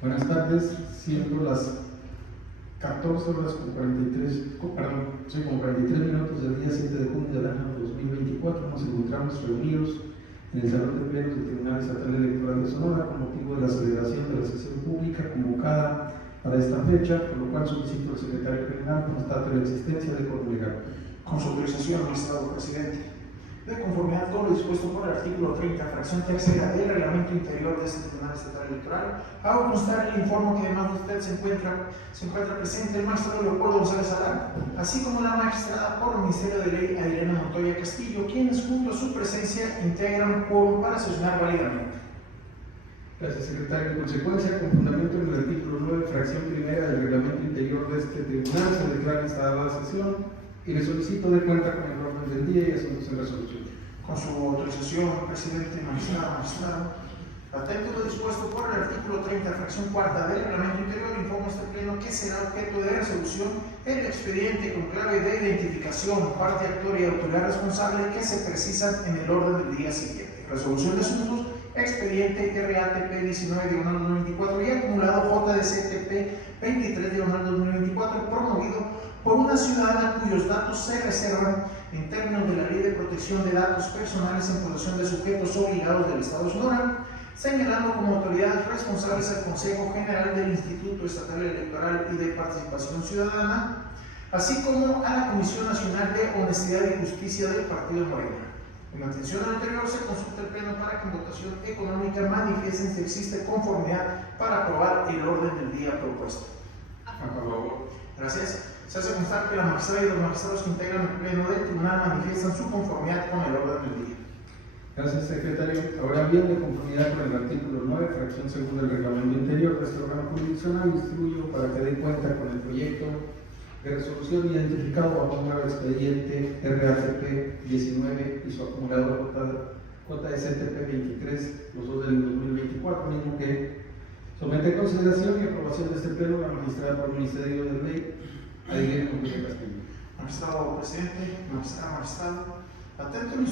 Buenas tardes, siendo las 14 horas con 43 minutos del día 7 de junio del año 2024, nos encontramos reunidos en el Salón de Plenos del Tribunal Estatal Electoral de Sonora con motivo de la celebración de la sesión pública convocada para esta fecha, por lo cual solicito al secretario general constate la existencia de quórum legal. Con su autorización, magistrado presidente. De conformidad con lo dispuesto por el artículo 30, fracción tercera del reglamento interior de este Tribunal Estatal Electoral, hago constar el informe que además de usted se encuentra presente el magistrado Leopoldo González Adán, así como la magistrada por el Ministerio de Ley Adriana Montoya Castillo, quienes junto a su presencia integran quórum para sesionar válidamente. Gracias, secretario. En consecuencia, con fundamento en el artículo 9, fracción primera del reglamento interior de este tribunal, se declara instalada la sesión y le solicito de cuenta con el orden del día y asuntos en resolución. Con su autorización, presidente, magistrado, atento a lo dispuesto por el artículo 30, fracción cuarta del reglamento interior, informa este pleno que será objeto de resolución el expediente con clave de identificación, parte actora y autoridad responsable que se precisan en el orden del día siguiente. Resolución de asuntos, expediente RATP 19/2024 y acumulado JDCTP 23/2024 promovido por una ciudadana cuyos datos se reservan en términos de la Ley de Protección de Datos Personales en posesión de sujetos obligados del Estado de Sonora, señalando como autoridades responsables al Consejo General del Instituto Estatal Electoral y de Participación Ciudadana, así como a la Comisión Nacional de Honestidad y Justicia del Partido Morena. En atención al anterior, se consulta el Pleno para que en votación económica manifiesten si existe conformidad para aprobar el orden del día propuesto. A favor. Gracias. Se hace constar que la magistrada y los magistrados que integran el Pleno del Tribunal manifiestan su conformidad con el orden del día. Gracias, secretario. Ahora bien, de conformidad con el artículo 9, fracción segunda del reglamento interior de este órgano jurisdiccional, instruyo para que dé cuenta con el proyecto de resolución identificado bajo el expediente RATP 19 y su acumulador JSTP 23, los dos del 2024, mismo que somete a consideración y aprobación de este pleno la magistrada por el Ministerio de Ley Adriana Montoya Castillo. Magistrado presidente, magistrado, atento a la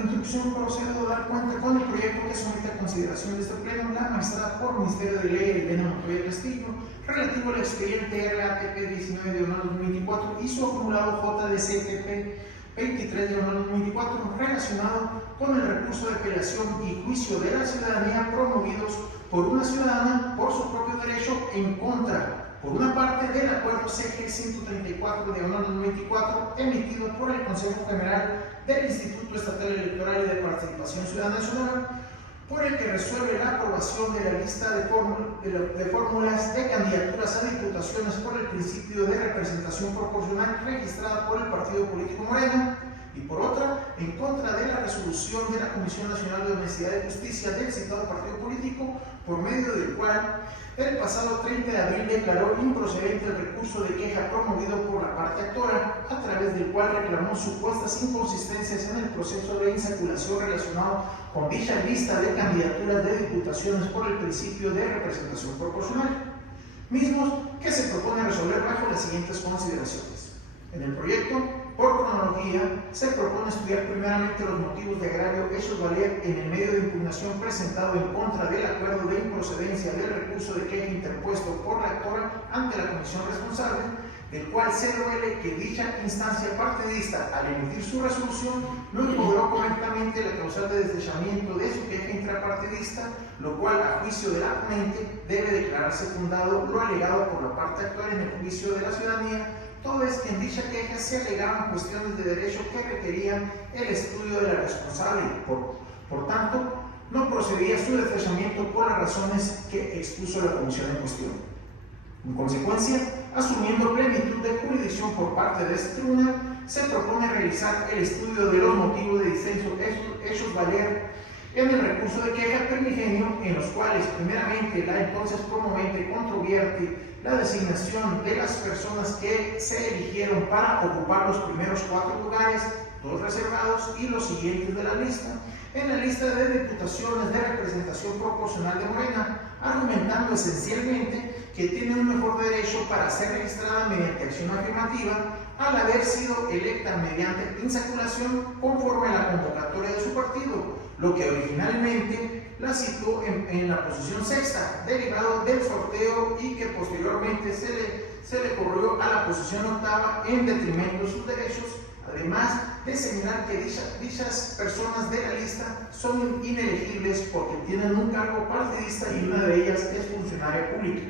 instrucción, procedo a dar cuenta con el proyecto que somete a consideración de este pleno la magistrada por el Ministerio de Ley Adriana Montoya Castillo, relativo al expediente RATP 19/2024 y su acumulado JDCTP 23/2024 relacionado con el recurso de apelación y juicio de la ciudadanía promovidos por una ciudadana por su propio derecho en contra, por una parte, del acuerdo CG 134/2024 emitido por el Consejo General del Instituto Estatal Electoral y de Participación Ciudadana de Sonora, por el que resuelve la aprobación de la lista de fórmulas de candidaturas a diputaciones por el principio de representación proporcional registrada por el Partido Político Morena, y por otra, en contra de la resolución de la Comisión Nacional de Honestidad y Justicia del citado partido político, por medio del cual el pasado 30 de abril declaró improcedente el recurso de queja promovido por la parte actora, a través del cual reclamó supuestas inconsistencias en el proceso de insaculación relacionado con dicha lista de candidaturas de diputaciones por el principio de representación proporcional, mismos que se propone resolver bajo las siguientes consideraciones. En el proyecto, por cronología, se propone estudiar primeramente los motivos de agravio hechos valer en el medio de impugnación presentado en contra del acuerdo de improcedencia del recurso de queja interpuesto por la actora ante la comisión responsable, del cual se duele que dicha instancia partidista, al emitir su resolución, no logró correctamente la causal de deslizamiento de su queja intrapartidista, lo cual, a juicio de la ponente, debe declararse fundado lo alegado por la parte actual en el juicio de la ciudadanía, todo es que en dicha queja se alegaban cuestiones de derecho que requerían el estudio de la responsable y, por tanto, no procedía su deslizamiento por las razones que expuso la comisión en cuestión. En consecuencia, asumiendo plenitud de jurisdicción por parte de este tribunal, se propone realizar el estudio de los motivos de disenso hechos valer en el recurso de queja primigenio, en los cuales, primeramente, la entonces promovente controvierte la designación de las personas que se eligieron para ocupar los primeros 4 lugares, 2 reservados y los siguientes de la lista, en la lista de diputaciones de representación proporcional de Morena, argumentando esencialmente que tiene un mejor derecho para ser registrada mediante acción afirmativa al haber sido electa mediante insaculación conforme a la convocatoria de su partido, lo que originalmente la situó en la posición sexta, derivado del sorteo, y que posteriormente se le corrió a la posición octava en detrimento de sus derechos, además de señalar que dichas personas de la lista son inelegibles porque tienen un cargo partidista y una de ellas es funcionaria pública.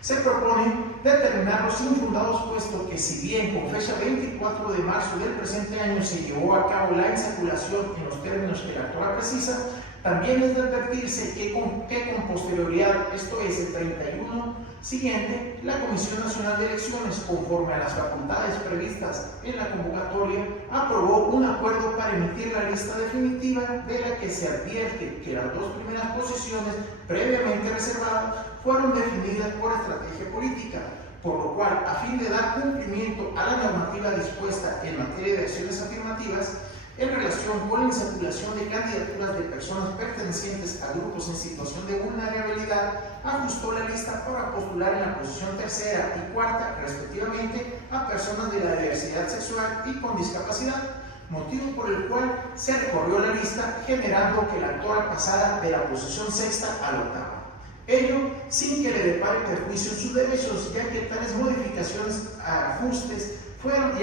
Se propone determinarlos infundados, puesto que si bien con fecha 24 de marzo del presente año se llevó a cabo la insaculación en los términos que la actora precisa, también es de advertirse que con posterioridad, esto es el 31 siguiente, la Comisión Nacional de Elecciones, conforme a las facultades previstas en la convocatoria, aprobó un acuerdo para emitir la lista definitiva, de la que se advierte que las dos primeras posiciones previamente reservadas fueron definidas por estrategia política, por lo cual, a fin de dar cumplimiento a la normativa dispuesta en materia de acciones afirmativas, en relación con la insaculación de candidaturas de personas pertenecientes a grupos en situación de vulnerabilidad, ajustó la lista para postular en la posición tercera y cuarta, respectivamente, a personas de la diversidad sexual y con discapacidad, motivo por el cual se recorrió la lista, generando que la actora pasara de la posición sexta a la octava. Ello sin que le depare perjuicio en sus derechos, ya que tales modificaciones, ajustes fueron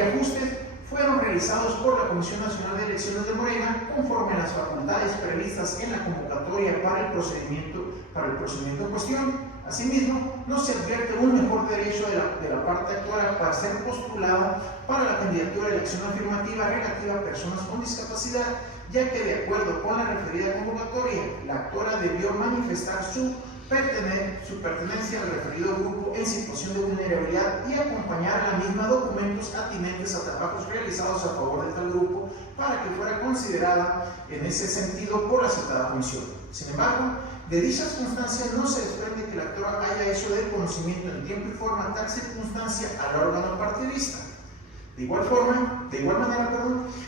realizados por la Comisión Nacional de Elecciones de Morena, conforme a las facultades previstas en la convocatoria para el procedimiento en cuestión. Asimismo, no se advierte un mejor derecho de la parte actora para ser postulada para la candidatura de elección afirmativa relativa a personas con discapacidad, ya que de acuerdo con la referida convocatoria, la actora debió manifestar su pertenencia al referido grupo en situación de vulnerabilidad y acompañar a la misma documentos atinentes a trabajos realizados a favor de tal grupo, para que fuera considerada en ese sentido por la citada comisión. Sin embargo, de dichas circunstancias no se desprende que la actora haya hecho del conocimiento en tiempo y forma tal circunstancia al órgano partidista. De igual manera,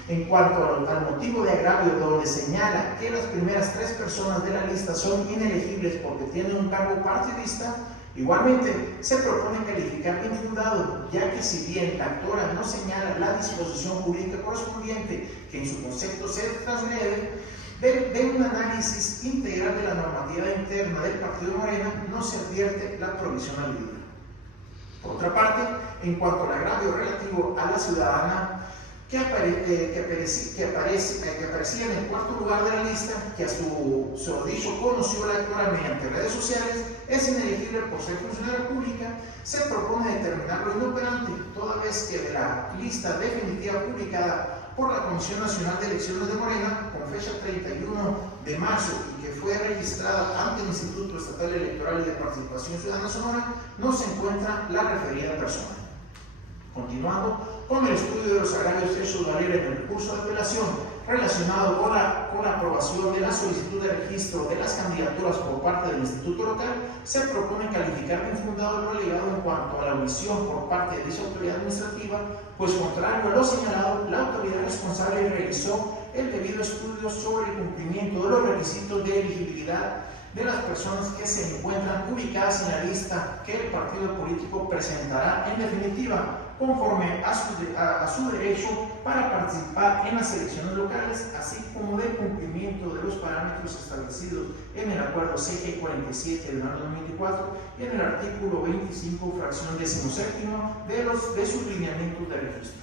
en cuanto al motivo de agravio, donde señala que las primeras tres personas de la lista son inelegibles porque tienen un cargo partidista, igualmente se propone calificar de infundado, ya que si bien la actora no señala la disposición jurídica correspondiente que en su concepto se transgrede, de un análisis integral de la normativa interna del Partido Morena no se advierte la provisionalidad. Por otra parte, en cuanto al agravio relativo a la ciudadana que aparecía en el cuarto lugar de la lista, que a su dicho conoció la actora mediante redes sociales, es inelegible por ser funcionaria pública, se propone determinarlo inoperante, toda vez que de la lista definitiva publicada por la Comisión Nacional de Elecciones de Morena, con fecha 31 de marzo, y que fue registrada ante el Instituto Estatal Electoral y de Participación Ciudadana Sonora, no se encuentra la referida persona. Continuando con el estudio de los agravios hechos valer en el recurso de apelación relacionado con la aprobación de la solicitud de registro de las candidaturas por parte del Instituto Local, se propone calificar de infundado lo alegado en cuanto a la omisión por parte de dicha autoridad administrativa, pues contrario a lo señalado, la autoridad responsable realizó el debido estudio sobre el cumplimiento de los requisitos de elegibilidad de las personas que se encuentran ubicadas en la lista que el partido político presentará en definitiva, conforme a su derecho para participar en las elecciones locales, así como del cumplimiento de los parámetros establecidos en el Acuerdo CG 47 del año 2024 y en el artículo 25, fracción 17 de sus lineamientos de registro.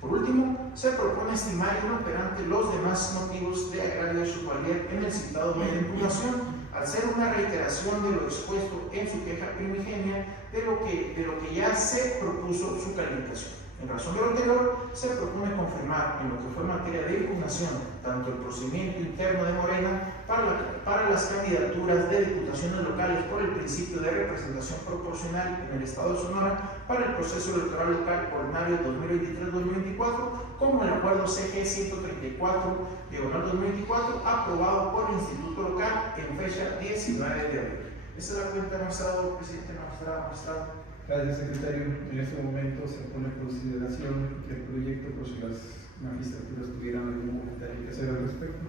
Por último, se propone estimar inoperante los demás motivos de agravio superior en el citado medio de impugnación, al ser una reiteración de lo expuesto en su queja primigenia de lo que ya se propuso su calificación. En razón de lo anterior, se propone confirmar en lo que fue materia de impugnación tanto el procedimiento interno de Morena para las candidaturas de diputaciones locales por el principio de representación proporcional en el Estado de Sonora para el proceso electoral local ordinario 2023-2024, como el acuerdo CG 134/2024 aprobado por el Instituto Local en fecha 19 de abril. Esa es la cuenta, magistrado, presidente, magistrado. Gracias, secretario. En este momento se pone en consideración el proyecto, por si las magistraturas tuvieran algún comentario que hacer al respecto.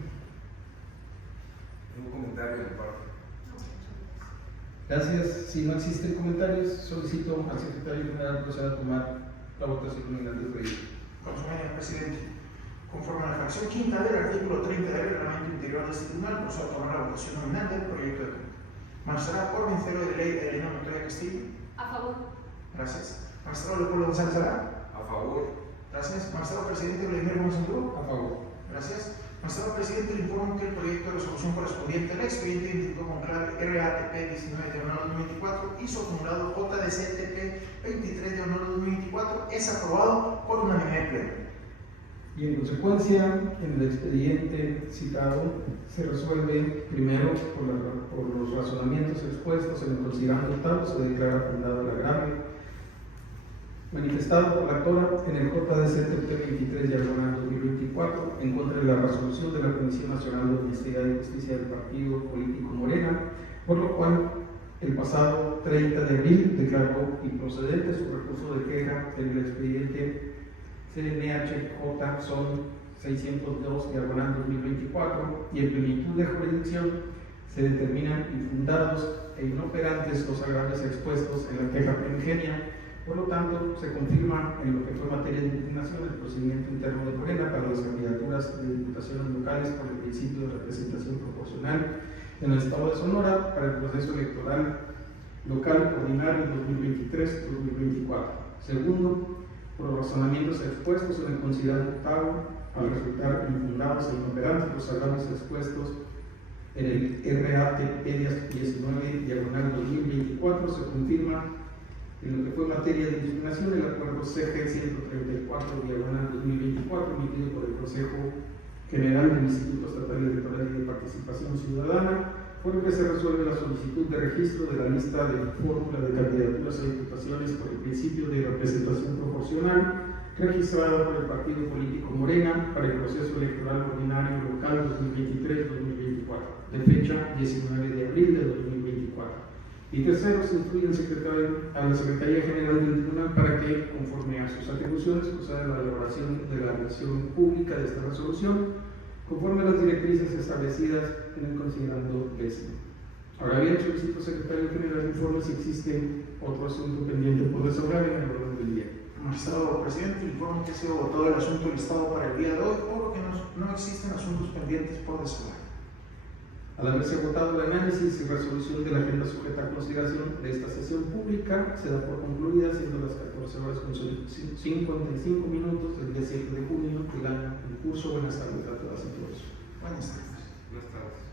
Un comentario de parte. Gracias. Si no existen comentarios, solicito al secretario general proceda a tomar la votación nominal del proyecto. Con su medio, presidente. Conforme a la fracción quinta del artículo 30 del reglamento interior de este tribunal, procedo a tomar la votación nominal del proyecto de cuenta. Magistrada por Ministerio de Ley Elena Montoya Castillo. A favor. Gracias. Magistrado Leopoldo González Alá. A favor. Gracias. Magistrado Presidente Vladimir Gómez Anturo. A favor. Gracias. Magistrado Presidente, le informo que el proyecto de resolución correspondiente al expediente identificado con clave RATP 19/2024 y su acumulado JDCTP 23/2024 es aprobado por unanimidad plena. Y en consecuencia, en el expediente citado se resuelve primero por los razonamientos expuestos en el considerando octavo, se declara fundado el agravio manifestado por la actora en el JDCTP 23/2024 en contra de la resolución de la Comisión Nacional de Honestidad y Justicia del Partido Político Morena, por lo cual el pasado 30 de abril declaró improcedente su recurso de queja en el expediente CNHJ son 602/2024 y en plenitud de jurisdicción se determinan infundados e inoperantes los agravios expuestos en la queja primigenia. Por lo tanto, se confirma en lo que fue materia de impugnación el procedimiento interno de Morena para las candidaturas de diputaciones locales por el principio de representación proporcional en el estado de Sonora para el proceso electoral local ordinario 2023-2024. Segundo, por los razonamientos expuestos en el considerando octavo, al resultar infundados e inoperantes los agravios expuestos en el RATP 19/2024, se confirma en lo que fue materia de impugnación el acuerdo CG 134/2024 emitido por el Consejo General del Instituto Estatal Electoral y de Participación Ciudadana, por lo que se resuelve la solicitud de registro de la lista de fórmula de candidaturas a diputaciones por el principio de representación proporcional registrada por el Partido Político Morena para el proceso electoral ordinario local 2023-2024, de fecha 19 de abril de 2024. Y tercero, se instruye a la Secretaría General del Tribunal para que, conforme a sus atribuciones, proceda a la elaboración de la versión pública de esta resolución, conforme a las directrices establecidas en el considerando décimo. Ahora bien, solicito al Secretario General informe si existe otro asunto pendiente por desahogar en el orden del día. Magistrado Presidente, informo que ha sido votado el asunto listado para el día de hoy, por lo que no existen asuntos pendientes por desahogar. Al haberse agotado el análisis y resolución de la agenda sujeta a consideración de esta sesión pública, se da por concluida, siendo las 14:55 del día 7 de junio del año en curso. Buenas tardes a todas y todos. Buenas tardes. Buenas tardes.